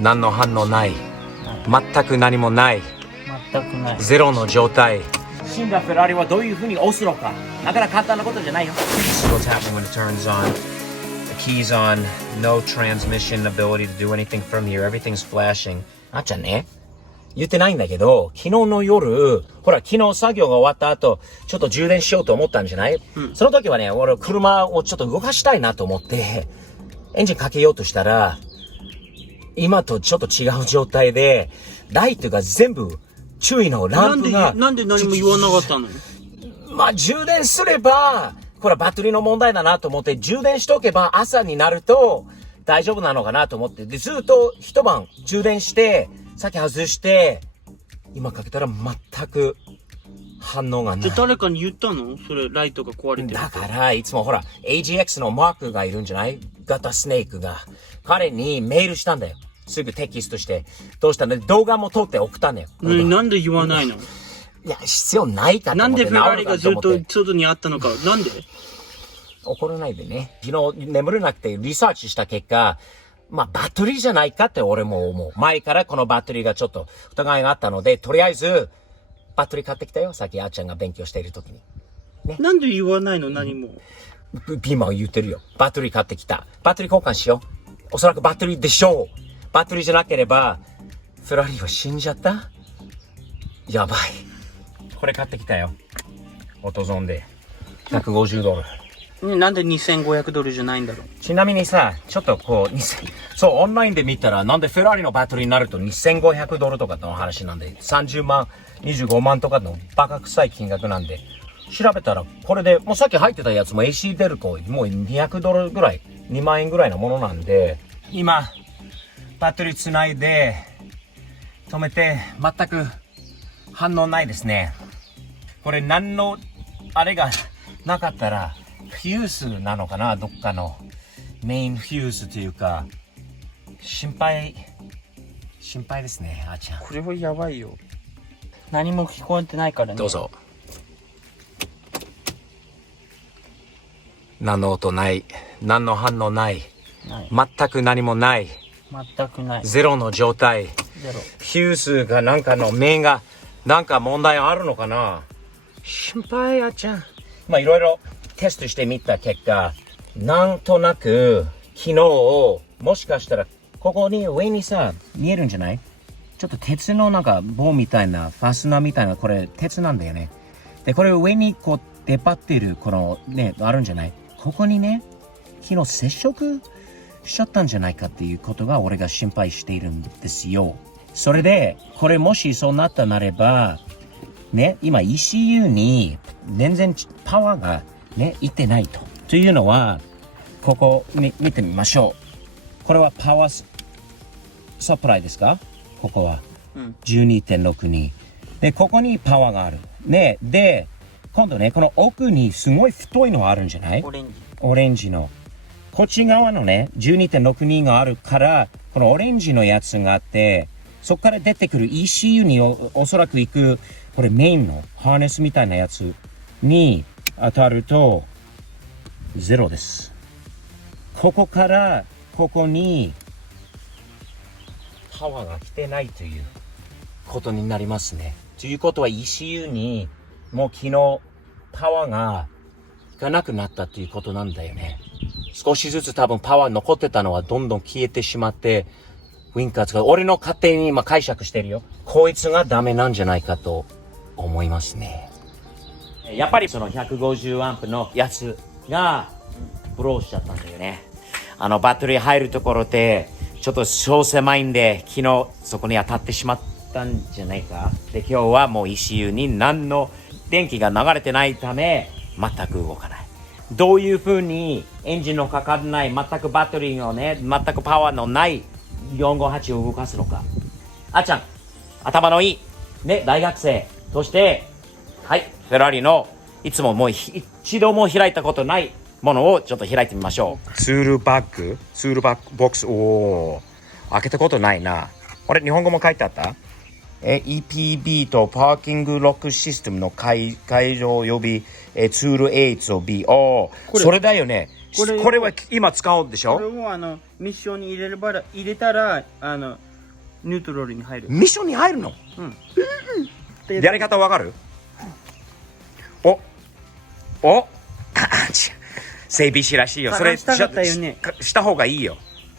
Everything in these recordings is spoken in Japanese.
何の反応ない。全く何もない。全くない。ゼロの状態。死んだフェラーリはどういう風に押すのか、なかなか簡単なことじゃないよ。 This is what's happening when it turns on. The key's on. No transmission ability to do anything from here. Everything's flashing. あっちゃんね、言ってないんだけど、昨日の夜、ほら、昨日作業が終わった後、ちょっと充電しようと思ったんじゃない、その時はね、俺、車をちょっと動かしたいなと思って、エンジンかけようとしたら、今とちょっと違う状態で、ライトが全部、注意のランプが。なんで何も言わなかったの？まあ、充電すれば、これはバッテリーの問題だなと思って、充電しとけば朝になると大丈夫なのかなと思って、で、ずっと一晩充電して、先外して、今かけたら全く反応がない。で、誰かに言ったの？それ、ライトが壊れてる。だから、いつもほら、AGX のマークがいるんじゃない？ガタスネークが。彼にメールしたんだよ。すぐテキストして。どうしたの？動画も撮って送ったんだよ。なんで言わないの？いや、必要ないかと思って。なんでフェラーリがずっと外にあったのか。なんで？怒らないでね。昨日眠れなくてリサーチした結果、まあバッテリーじゃないかって俺も思う。前からこのバッテリーがちょっと疑いがあったので、とりあえずバッテリー買ってきたよ。さっきあーちゃんが勉強している時に。ね、なんで言わないの？何も。ピーマン言ってるよ。バッテリー買ってきた。バッテリー交換しよう。おそらくバッテリーでしょう。バッテリーじゃなければ、フェラーリは死んじゃった？やばい。これ買ってきたよ。オートゾーンで。$150。なんで$2500じゃないんだろう。ちなみにさ、ちょっとこう、そう、オンラインで見たら、なんでフェラーリのバッテリーになると$2500とかの話なんで、30万、25万とかのバカ臭い金額なんで、調べたら、これで、もうさっき入ってたやつも AC デルコ、もう$200ぐらい、2万円ぐらいのものなんで、今、バッテリーつないで、止めて、全く反応ないですね。これ何の、あれがなかったら、フューズなのかな、どっかのメインフューズというか、心配ですね、あーちゃん。これはやばいよ。何も聞こえてないからね。どうぞ。何の音ない、何の反応ない、全く何もない、全くない。ゼロの状態。ゼロ。フューズがなんかの面が、なんか問題あるのかな。心配、あーちゃん。まあいろいろテストしてみた結果、なんとなく昨日もしかしたらここに上にさ見えるんじゃない？ちょっと鉄のなんか棒みたいなファスナーみたいな、これ鉄なんだよね。でこれ上にこう出っ張ってるこのねあるんじゃない？ここにね昨日接触しちゃったんじゃないかっていうことが俺が心配しているんですよ。それでこれもしそうなったなればね、今 ECU に全然パワーがね、いってないと。というのは、ここ見てみましょう。これはパワーサプライですか？ここは。12.62。で、ここにパワーがある。ね、で、今度ね、この奥にすごい太いのがあるんじゃない？オレンジの。こっち側のね、12.62 があるから、このオレンジのやつがあって、そこから出てくる ECU に おそらく行く、これメインのハーネスみたいなやつに当たるとゼロです。ここからここにパワーが来てないということになりますね。ということは ECU にもう昨日パワーがいかなくなったということなんだよね。少しずつ多分パワー残ってたのはどんどん消えてしまって、ウィンカーズが俺の勝手に今解釈してるよ。こいつがダメなんじゃないかと思いますね。やっぱりその150アンプのやつがブローしちゃったんだよね。バッテリー入るところでちょっと小狭いんで、昨日そこに当たってしまったんじゃないか。で今日はもう ECU に何の電気が流れてないため全く動かない。どういう風にエンジンのかからない、全くバッテリーのね、全くパワーのない458を動かすのか。あっちゃん、頭のいいね、大学生として、はい、フェラーリのいつももう一度も開いたことないものをちょっと開いてみましょう。ツールバッグボックス。おー、開けたことないな。あれ、日本語も書いてあった？EPB とパーキングロックシステムの解除及びツールエイツを B。それだよね。これは今使うんでしょ？これをミッションに入れたらニュートラルに入る。ミッションに入るの？でやり方わかる？お整備士らしいよ。それしたかったよね。した方がいいよ。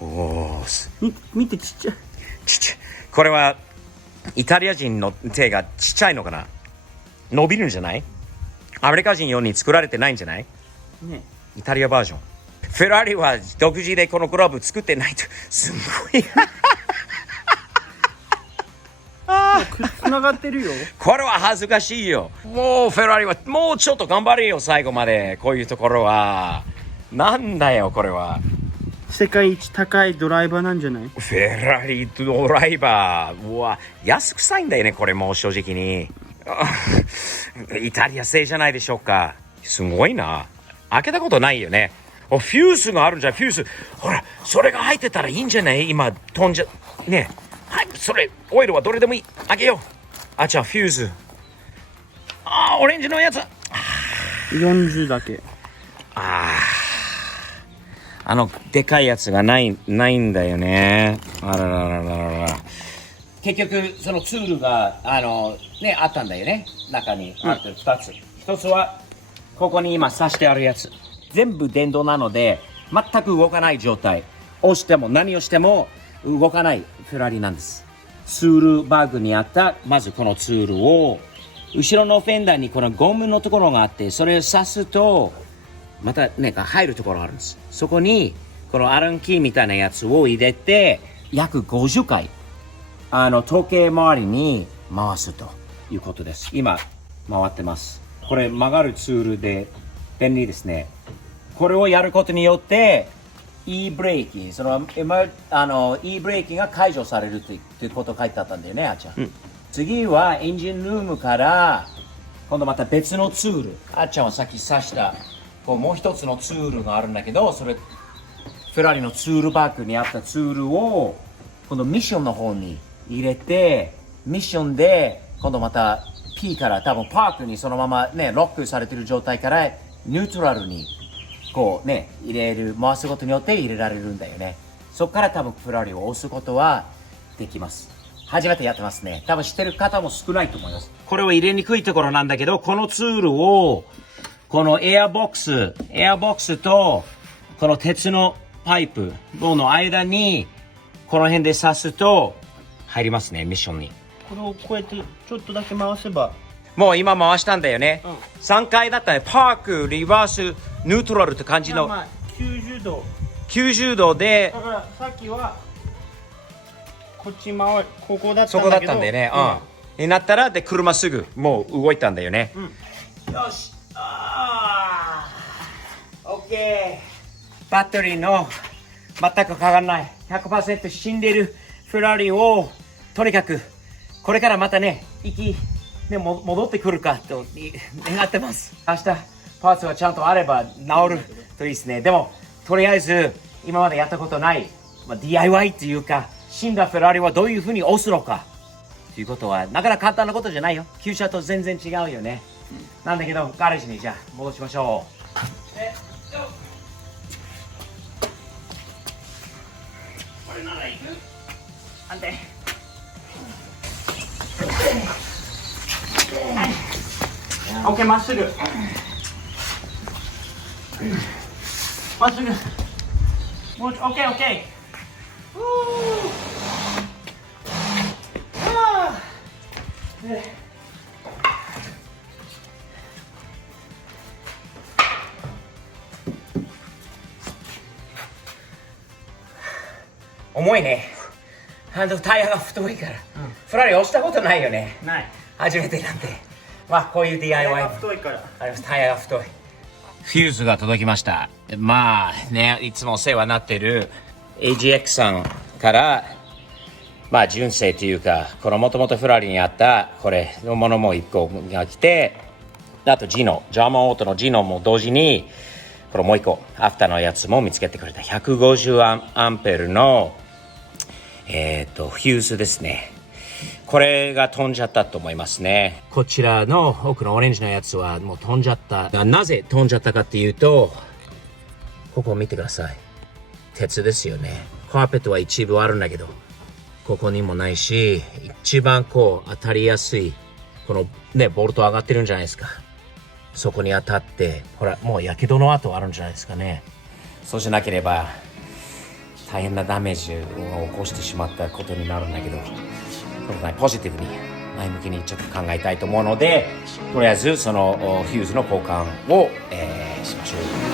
おー、見て、ちっちゃい。ちっちゃい。これはイタリア人の手がちっちゃいのかな？伸びるんじゃない？アメリカ人用に作られてないんじゃない？ね。イタリアバージョン。フェラーリは独自でこのグローブ作ってないと。すごい。つながってるよ。これは恥ずかしいよ。もうフェラーリはもうちょっと頑張れよ、最後まで。こういうところは。なんだよ、これは。世界一高いドライバーなんじゃない？フェラーリドライバー。うわ、安くさいんだよね、これもう正直に。イタリア製じゃないでしょうか。すごいな。開けたことないよね。フューズがあるんじゃん、フューズ。ほら、それが入ってたらいいんじゃない今、飛んじゃ、ねえ。はい、それ、オイルはどれでもいい。開けよう。あ、じゃあ、フューズ。オレンジのやつ。40だけ。でかいやつがないんだよね。あららららら。結局、そのツールが、あったんだよね。中にあって2つ。1つは、ここに今挿してあるやつ。全部電動なので、全く動かない状態。押しても何をしても動かないフェラーリなんです。ツールバッグにあった、まずこのツールを、後ろのフェンダーにこのゴムのところがあって、それを挿すと、またね、入るところがあるんです。そこに、このアランキーみたいなやつを入れて、約50回、時計回りに回すということです。今、回ってます。これ曲がるツールで便利ですね。これをやることによって、E ブレーキ、E ブレーキが解除されるということ書いてあったんだよね、あーちゃん。次はエンジンルームから、今度また別のツール。あーちゃんはさっき刺した、もう一つのツールがあるんだけど、それ、フェラーリのツールバッグにあったツールを、今度ミッションの方に入れて、ミッションで、今度また P から多分パークにそのままね、ロックされてる状態から、ニュートラルに、回すことによって入れられるんだよね。そこから多分フェラーリを押すことはできます。初めてやってますね。多分知ってる方も少ないと思います。これは入れにくいところなんだけど、このツールを、このエアボックスと、この鉄のパイプの間に、この辺で刺すと、入りますね、ミッションに。これをこうやってちょっとだけ回せば。もう今回したんだよね。3回だったね。パーク、リバース、ニュートラルって感じの。90度。90度で。だからさっきは、こっち回る、ここだったんだけど。そこだったんだよね。になったら、で、車すぐ、もう動いたんだよね。よし。オッケー。バッテリーの全く変わらない 100% 死んでいるフェラーリをとにかくこれからまたね戻ってくるかと願ってます。明日パーツがちゃんとあれば治るといいですね。でもとりあえず今までやったことない、DIY っていうか死んだフェラーリはどういうふうに押すのかということはなかなか簡単なことじゃないよ。旧車と全然違うよね。なんだけどガレージにじゃあ戻しましょう。これならいく？安定。オッケー、まっすぐ。まっすぐ。もう、オッケー、オッケー。重いね。タイヤが太いから、フェラーリ押したことないよね。ない。初めてなんで。こういう DIY。タイヤが太いから。タイヤが太い。フューズが届きました。いつもお世話になっている AGX さんから、純正というか、このもともとフェラーリにあった、これのものも1個が来て、あとジャーマンオートのジノも同時に、これもう1個、アフターのやつも見つけてくれた。150アンペルの、フューズですね。これが飛んじゃったと思いますね。こちらの奥のオレンジのやつはもう飛んじゃった。なぜ飛んじゃったかっていうと、ここ見てください。鉄ですよね。カーペットは一部あるんだけど、ここにもないし、一番こう当たりやすい、このね、ボルト上がってるんじゃないですか。そこに当たって、ほら、もう火傷の跡あるんじゃないですかね。そうしなければ、大変なダメージを起こしてしまったことになるんだけど、ポジティブに、前向きにちょっと考えたいと思うので、とりあえずそのフューズの交換を、しましょう。